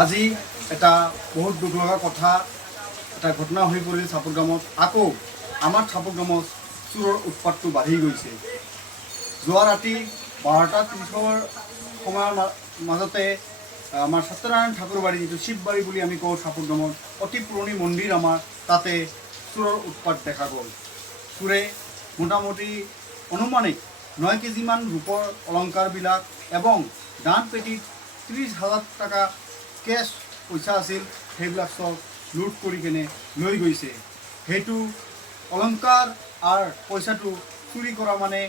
আজি এটা বহুত দুখ লগা কথা এটা ঘটনা হৈ পৰিল চাপৰগামত। আকৌ আমাৰ চাপৰগামত চোৰৰ উৎপাতটো বাঢ়ি গৈছে। যোৱা ৰাতি 12:30 সময়ৰ মাজতে আমাৰ সত্যনাৰায়ণ ঠাকুৰবাৰী, যিটো শিৱবাৰী বুলি আমি কওঁ চাপৰগামত, অতি পুৰণি মন্দিৰ আমাৰ, তাতে চোৰৰ উৎপাত দেখা গ'ল। চোৰে মোটামুটি অনুমানিক 9 কেজিমান ৰূপৰ অলংকাৰবিলাক এবং দান পেটিত 30,000 টকা কেছ পইচা আছিল, সেইবিলাক চব লুট কৰি কেনে লৈ গৈছে। সেইটো অলংকাৰ আৰু পইচাটো চুৰি কৰা মানে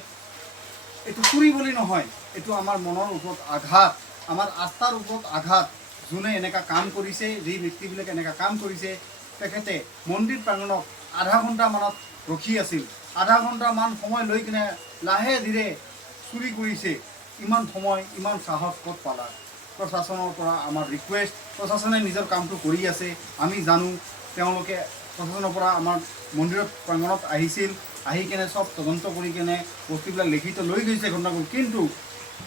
এইটো চুৰি বুলি নহয়, এইটো আমাৰ মনৰ ওপৰত আঘাত, আমাৰ আস্থাৰ ওপৰত আঘাত। যোনে এনেকুৱা কাম কৰিছে, যি ব্যক্তিবিলাকে এনেকুৱা কাম কৰিছে, তেখেতে মন্দিৰ প্ৰাংগণত আধা ঘণ্টামানত ৰখি আছিল। আধা ঘণ্টামান সময় লৈ কিনে লাহে ধীৰে চুৰি কৰিছে। ইমান সময়, ইমান সাহস ক'ত পালা? প্ৰশাসনৰ পৰা আমাৰ ৰিকুৱেষ্ট, প্ৰশাসনে নিজৰ কামটো কৰি আছে। আমি জানো তেওঁলোকে প্ৰশাসনৰ পৰা আমাৰ মন্দিৰত প্ৰাংগণত আহিছিল, আহি কেনে চব তদন্ত কৰি কেনে বস্তুবিলাক লিখিত লৈ গৈছে ঘটনাবোৰ। কিন্তু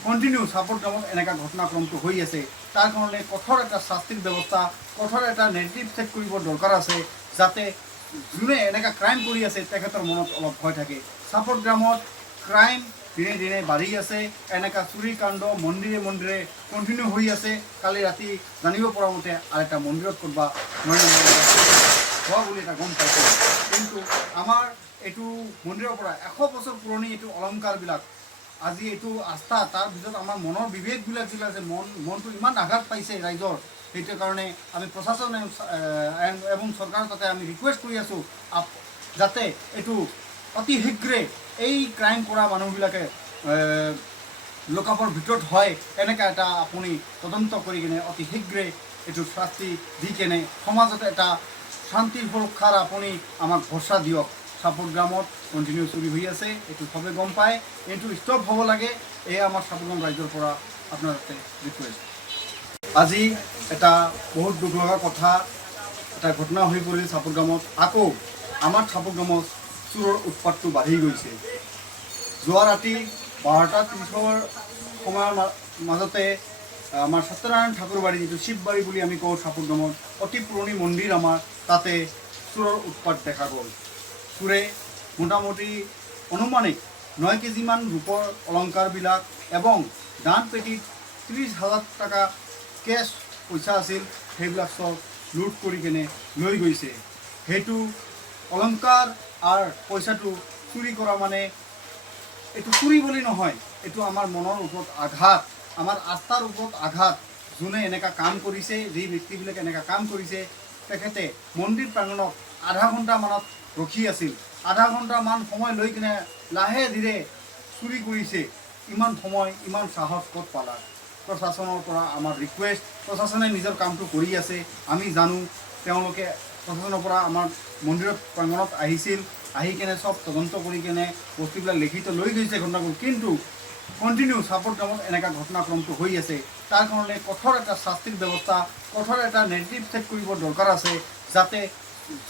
কণ্টিনিউ চাপৰগামত এনেকুৱা ঘটনাক্ৰমটো হৈ আছে। তাৰ কাৰণে কঠোৰ এটা শাস্তিৰ ব্যৱস্থা, কঠোৰ এটা নেগেটিভ চেক কৰিব দৰকাৰ আছে, যাতে যোনে এনেকুৱা ক্ৰাইম কৰি আছে তেখেতৰ মনত অলপ ভয় থাকে। চাপৰগামত ক্ৰাইম দিনে দিনে বাঢ়ি আছে। এনেকুৱা চুৰি কাণ্ড মন্দিৰে মন্দিৰে কণ্টিনিউ হৈ আছে। কালি ৰাতি জানিব পৰা মতে আৰু এটা মন্দিৰত ক'ৰবা হোৱা বুলি এটা গম পাইছোঁ। কিন্তু আমাৰ এইটো মন্দিৰৰ পৰা 100 বছৰ পুৰণি এইটো অলংকাৰবিলাক, আজি এইটো আস্থা, তাৰ ভিতৰত আমাৰ মনৰ বিবেকবিলাক যিবিলাক আছে, মনটো ইমান আঘাত পাইছে ৰাইজৰ। সেইটো কাৰণে আমি প্ৰশাসন এবং চৰকাৰৰ তাতে আমি ৰিকুৱেষ্ট কৰি আছোঁ, যাতে এইটো অতি শীঘ্ৰে এই ক্ৰাইম কৰা মানুহবিলাকে লকআপৰ ভিতৰত হয়, এনেকুৱা এটা আপুনি তদন্ত কৰি কিনে অতি শীঘ্ৰে এইটো শাস্তি দি কেনে সমাজত এটা শান্তিৰ সুৰক্ষাৰ আপুনি আমাক ভৰসা দিয়ক। চাপৰগামত কণ্টিনিউ চুৰি হৈ আছে, এইটো চবে গম পায়, এইটো ষ্টপ হ'ব লাগে। এয়া আমাৰ চাপৰগাম ৰাইজৰ পৰা আপোনাৰ তাতে ৰিকুৱেষ্ট। আজি এটা বহুত দুখ লগা কথা এটা ঘটনা হৈ পৰিল চাপৰগামত। আকৌ আমাৰ চাপৰগামত চোৰৰ উৎপাতটো বাঢ়ি গৈছে। যোৱা ৰাতি 12:30 সময়ৰ মাজতে আমাৰ সত্যনাৰায়ণ ঠাকুৰবাৰী, যিটো শিৱবাৰী বুলি আমি কওঁ চাপৰগামত, অতি পুৰণি মন্দিৰ আমাৰ, তাতে চোৰৰ উৎপাত দেখা গ'ল। চোৰে মোটামুটি অনুমানিক 9 কেজিমান ৰূপৰ অলংকাৰবিলাক এবং দান পেটিত 30,000 টকা কেছ পইচা আছিল, সেইবিলাক চব লুট কৰি কেনে লৈ গৈছে। সেইটো অলংকাৰ আৰু পইচাটো চুৰি কৰা মানে এইটো চুৰি বুলি নহয়, এইটো আমাৰ মনৰ ওপৰত আঘাত, আমাৰ আস্থাৰ ওপৰত আঘাত। যোনে এনেকুৱা কাম কৰিছে, যি ব্যক্তিবিলাকে এনেকুৱা কাম কৰিছে, তেখেতে মন্দিৰ প্ৰাংগণত আধা ঘণ্টামানত ৰখি আছিল। আধা ঘণ্টামান সময় লৈ কিনে লাহে ধীৰে চুৰি কৰিছে। ইমান সময়, ইমান সাহস ক'ত পালা? প্ৰশাসনৰ পৰা আমাৰ ৰিকুৱেষ্ট, প্ৰশাসনে নিজৰ কামটো কৰি আছে। আমি জানো তেওঁলোকে প্ৰশাসনৰ পৰা আমাৰ মন্দিৰত প্ৰাংগণত আহিছিল, আহি কেনে চব তদন্ত কৰি কেনে বস্তুবিলাক লিখিত লৈ গৈছে ঘটনাবোৰ। কিন্তু কণ্টিনিউ চাপৰগামত এনেকুৱা ঘটনাক্ৰমটো হৈ আছে। তাৰ কাৰণে কঠোৰ এটা শাস্তিৰ ব্যৱস্থা, কঠোৰ এটা নেগেটিভ চেক কৰিব দৰকাৰ আছে, যাতে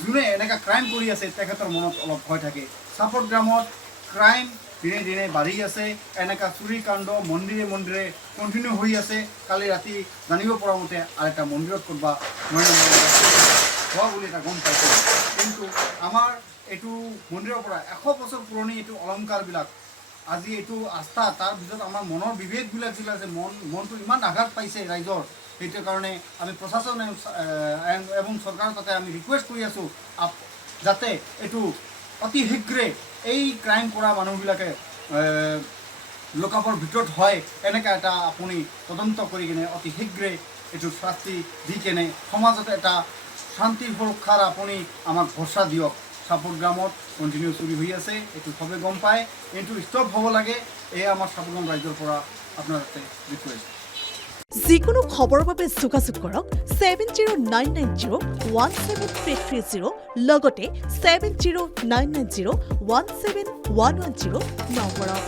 যোনে এনেকুৱা ক্ৰাইম কৰি আছে তেখেতৰ মনত অলপ ভয় থাকে। চাপৰগামত ক্ৰাইম দিনে দিনে বাঢ়ি আছে। এনেকুৱা চুৰি কাণ্ড মন্দিৰে মন্দিৰে কণ্টিনিউ হৈ আছে। কালি ৰাতি জানিব পৰা মতে আৰু এটা মন্দিৰত ক'ৰবা হোৱা বুলি এটা গম পাইছোঁ। কিন্তু আমাৰ এইটো মন্দিৰৰ পৰা 100 বছৰ পুৰণি এইটো অলংকাৰবিলাক, আজি এইটো আস্থা, তাৰ ভিতৰত আমাৰ মনৰ বিবেকবিলাক যিবিলাক আছে, মনটো ইমান আঘাত পাইছে ৰাইজৰ। সেইটো কাৰণে আমি প্ৰশাসন এবং চৰকাৰৰ তাতে আমি ৰিকুৱেষ্ট কৰি আছোঁ, যাতে এইটো অতি শীঘ্ৰে এই ক্ৰাইম কৰা মানুহবিলাকে লকআপৰ ভিতৰত হয়, এনেকুৱা এটা আপুনি তদন্ত কৰি কিনে অতি শীঘ্ৰে এইটো শাস্তি দি কেনে সমাজত এটা শান্তিৰ সুৰক্ষাৰ আপুনি আমাক ভৰসা দিয়ক। চাপৰগামত কণ্টিনিউ চুৰি হৈ আছে, এইটো চবে গম পায়, এইটো ষ্টপ হ'ব লাগে। এয়া আমাৰ চাপৰগাম ৰাইজৰ পৰা আপোনাৰ তাতে ৰিকুৱেষ্ট। যিকোনো খবৰৰ বাবে যোগাযোগ কৰক 7099017330 লগতে 7099017110 নম্বৰত।